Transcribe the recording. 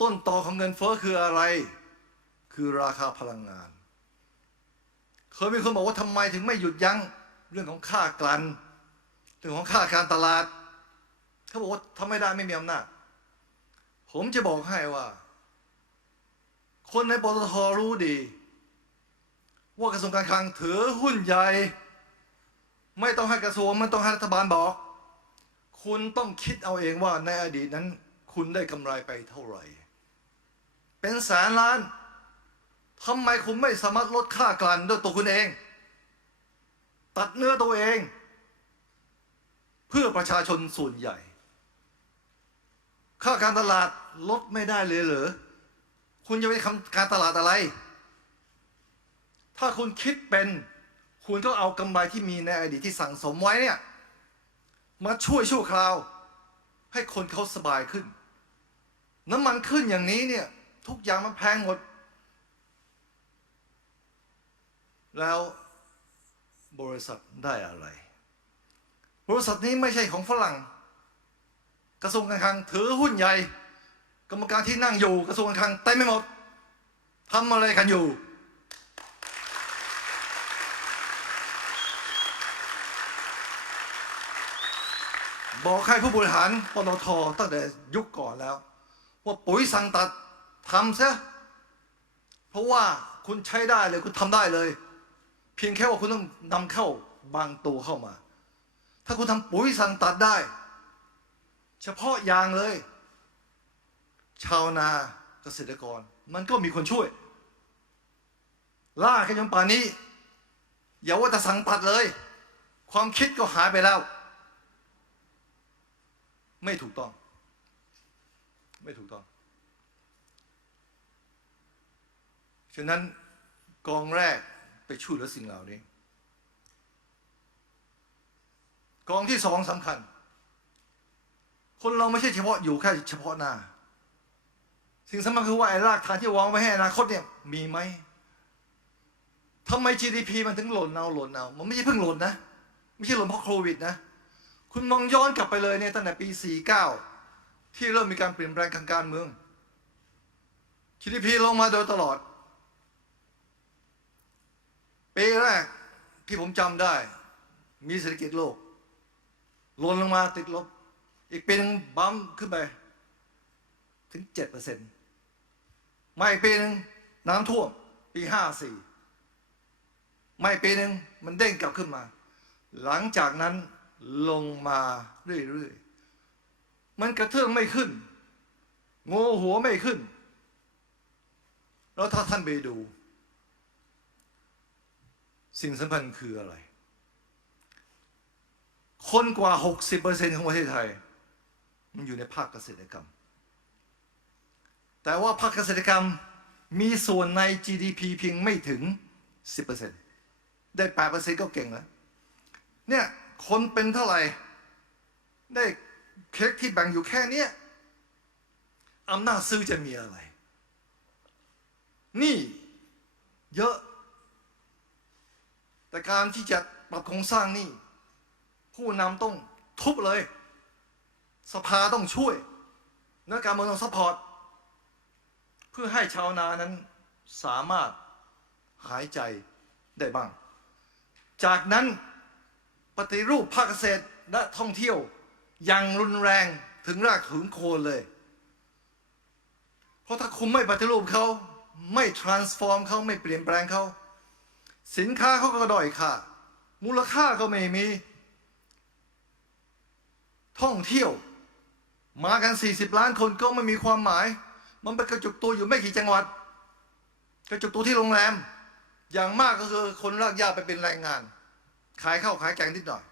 ต้นตอของเงินเฟ้อคืออะไร คือราคาพลังงาน เคยมีคนบอกว่าทำไมถึงไม่หยุดยั้งเรื่องของค่ากลั่นเรื่องของค่าการตลาด เขาบอกว่าทำไม่ได้ไม่มีอำนาจ ผมจะบอกให้ว่า คนในปตทรู้ดี ว่ากระทรวงการคลังถือหุ้นใหญ่ ไม่ต้องให้กระทรวงไม่ต้องให้รัฐบาลบอก คุณต้องคิดเอาเองว่าในอดีตนั้นคุณได้กำไรไปเท่าไหร่ เป็นแสนล้านทำไมคุณไม่สามารถลดค่ากลั่นด้วยตัวคุณเอง ตัดเนื้อตัวเอง เพื่อประชาชนส่วนใหญ่ ค่าการตลาดลดไม่ได้เลยเหรอคุณจะไปทำการตลาดอะไร ถ้าคุณคิดเป็น คุณก็เอากำไรที่มีในอดีตที่สั่งสมไว้เนี่ย มาช่วยชั่วคราว ให้คนเขาสบายขึ้น น้ำมันขึ้นอย่างนี้เนี่ย ทุกอย่างมันแพงหมด แล้วบริษัทได้อะไร บริษัทนี้ไม่ใช่ของฝรั่ง กระทรวงการคลังถือหุ้นใหญ่ กรรมการที่นั่งอยู่ กระทรวงการคลังเต็มไม่หมดทำอะไรกันอยู่ บอกให้ผู้บริหารปตทตั้งแต่ยุคก่อนแล้ว ว่าปุ๋ยสั่งตัด ทำซะเพราะว่าคุณใช้ได้เลย คุณทำได้เลย เพียงแค่ว่าคุณต้องนำเข้าบางตัวเข้ามา ถ้าคุณทำปุ๋ยสั่งตัดได้ เฉพาะยางเลย ชาวนาเกษตรกร มันก็มีคนช่วย ล่ากันจนป่านนี้ อย่าว่าแต่สั่งตัดเลย ความคิดก็หายไปแล้ว ไม่ถูกต้อง ไม่ถูกต้อง ฉะนั้นกองแรกไปช่วยเหลือสิ่งเหล่านี้ กองที่สองสำคัญ คนเราไม่ใช่เฉพาะอยู่แค่เฉพาะหน้า สิ่งสำคัญคือว่าไอ้รากฐานที่วางไว้ให้อนาคตเนี่ยมีไหมทำไม GDP มันถึงหล่นเอาหล่นเอา มันไม่ใช่เพิ่งหล่นนะ ไม่ใช่หล่นเพราะโควิดนะ คุณมองย้อนกลับไปเลยเนี่ยตั้งแต่ปี 49 ที่เริ่มมีการเปลี่ยนแปลงทางการเมือง GDP ลงมาโดยตลอด ปีแรกที่ผมจำได้ มีเศรษฐกิจโลกลนลงมาติดลบ อีกปีหนึงบัมขึ้นไป ถึงเจ็ดเปอร์เซ็นต์ไม่ปีหนึ่งน้ำท่วม ปีห้าสี่ไม่ปีหนึ่งมันเด้งกลับขึ้นมา หลังจากนั้นลงมาเรื่อยๆ มันกระเทืองไม่ขึ้น โงหัวไม่ขึ้น แล้วถ้าท่านไปดู สิ่งสำคัญคืออะไร คนกว่า 60%ของประเทศไทย มันอยู่ในภาคเกษตรกรรม แต่ว่าภาคเกษตรกรรมมีส่วนใน GDP เพียงไม่ถึง 10%ได้ 8%ก็เก่งแล้ว เนี่ย คนเป็นเท่าไหร่ ได้เค้กที่แบ่งอยู่แค่นี้อำนาจซื้อจะมีอะไร นี่เยอะ แต่การที่จะปรับโครงสร้างนี่ ผู้นำต้องทุบเลย สภาต้องช่วยนักการเมืองต้องซัพพอร์ตเพื่อให้ชาวนานั้นสามารถหายใจได้บ้าง จากนั้นปฏิรูปภาคเกษตรและท่องเที่ยวอย่างรุนแรงถึงรากถึงโคนเลย เพราะถ้าคุณไม่ปฏิรูปเขาไม่ transform เขาไม่เปลี่ยนแปลงเขา สินค้าเขาก็ด้อยค่า มูลค่าก็ไม่มี ท่องเที่ยว มากัน 40 ล้านคนก็ไม่มีความหมาย มันไปกระจุกตัวอยู่ไม่กี่จังหวัด กระจุกตัวที่โรงแรม อย่างมากก็คือคนลากยาไปเป็นแรงงาน ขายข้าวขายแกงนิดหน่อย